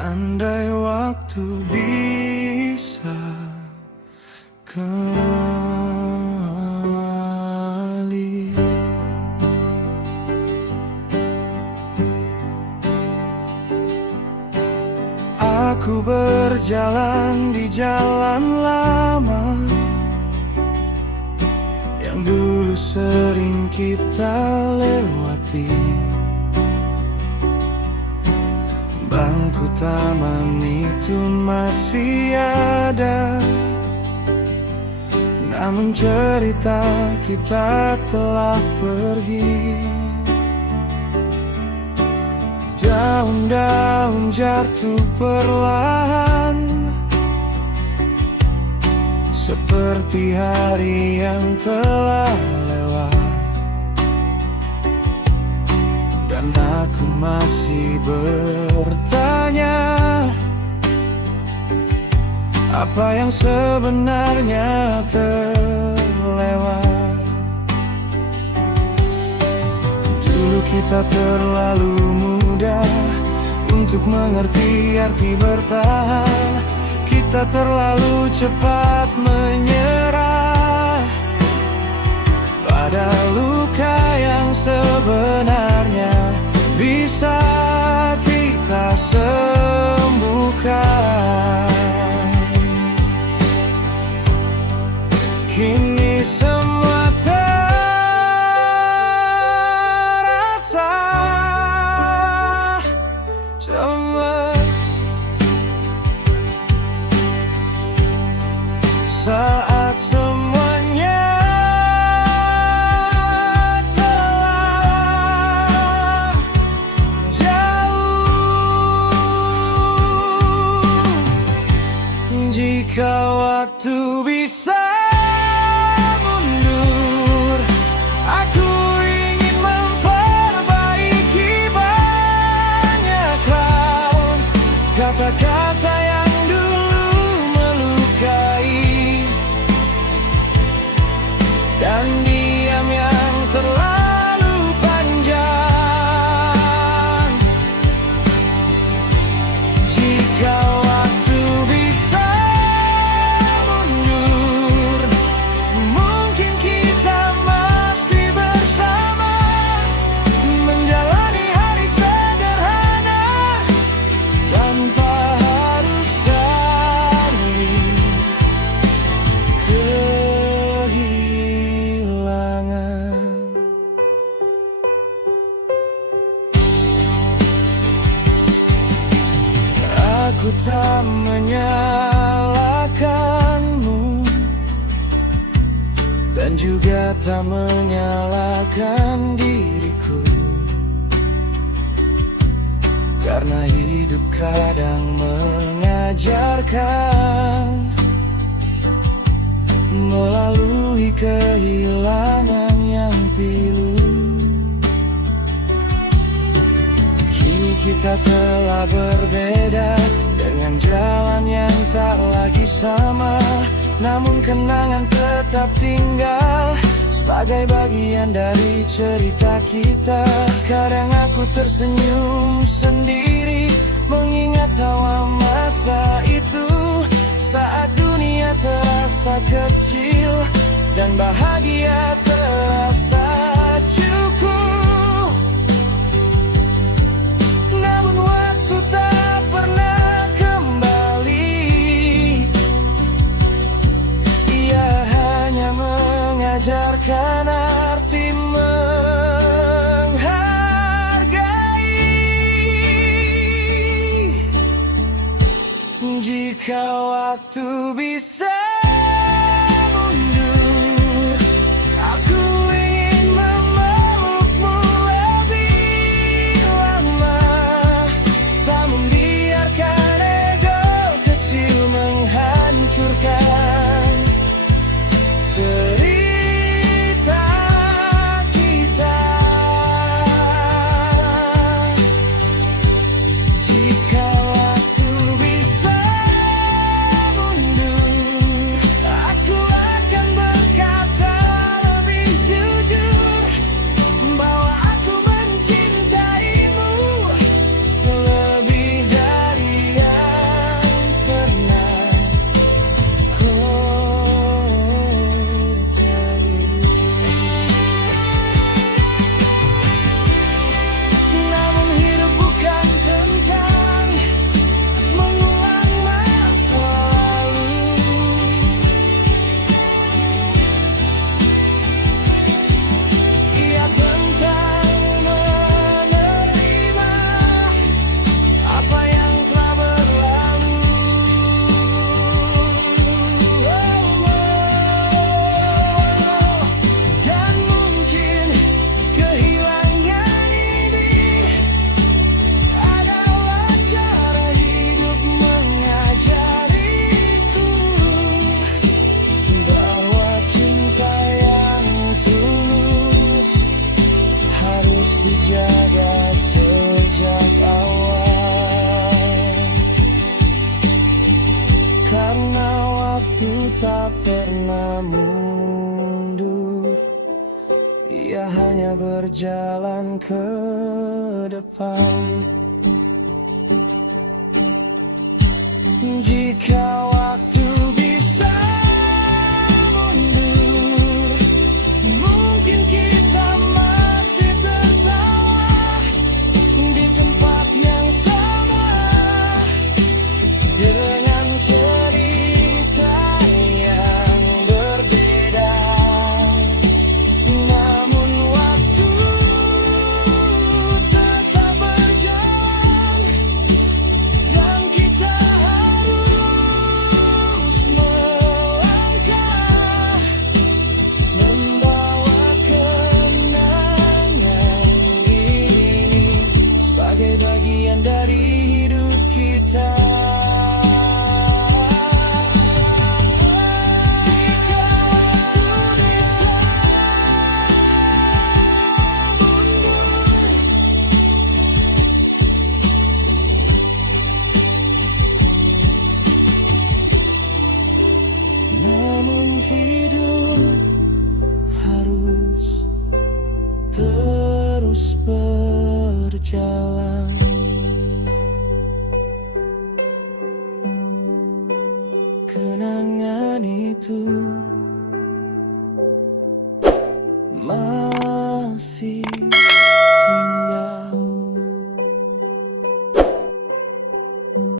Andai waktu bisa kembali, aku berjalan di jalan lama yang dulu sering kita lewati. Bangku taman itu masih ada, namun cerita kita telah pergi. Daun-daun jatuh perlahan, seperti hari yang telah lewat. Dan aku masih bertanya, apa yang sebenarnya terlewat? Dulu kita terlalu muda untuk mengerti arti bertahan. Kita terlalu cepat menyerah pada luka yang sebenarnya bisa kita sembuhkan. Kini semua terasa cemas saat semuanya telah jauh. Jika waktu bisa mundur, aku ingin memperbaiki banyak hal. Kata-kata yang dulu melukai dan diam yang terlalu panjang. Jika waktu bisa mundur, mungkin kita masih bersama, menjalani hari sederhana tanpa harus saling kehilangan. Aku tak menyalahkanmu dan juga tak menyalahkan diriku, karena hidup kadang mengajarkan melalui kehilangan yang pilu. Kini kita telah berbeda dengan jalan yang tak lagi sama, namun kenangan tetap tinggal sebagai bagian dari cerita kita. Kadang aku tersenyum sendiri mengingat tawa masa itu, saat dunia terasa kecil dan bahagia terasa cukup. Namun waktu tak pernah kembali, ia hanya mengajarkan arti menghargai. Jika waktu bisa mundur, aku ingin memelukmu lebih lama, tak membiarkan ego kecil menghancurkan cerita kita. Jika waktu bisa mundur, tak pernah mundur, ia hanya berjalan ke depan. Jika waktu bisa mundur, mungkin kita masih tertawa di tempat yang sama, dengan cerita yang berbeda. Namun waktu tetap berjalan, dan kita harus melangkah, membawa kenangan ini sebagai bagian dari hidup kita. Jika waktu bisa mundur, namun hidup harus terus berjalan. Kenangan itu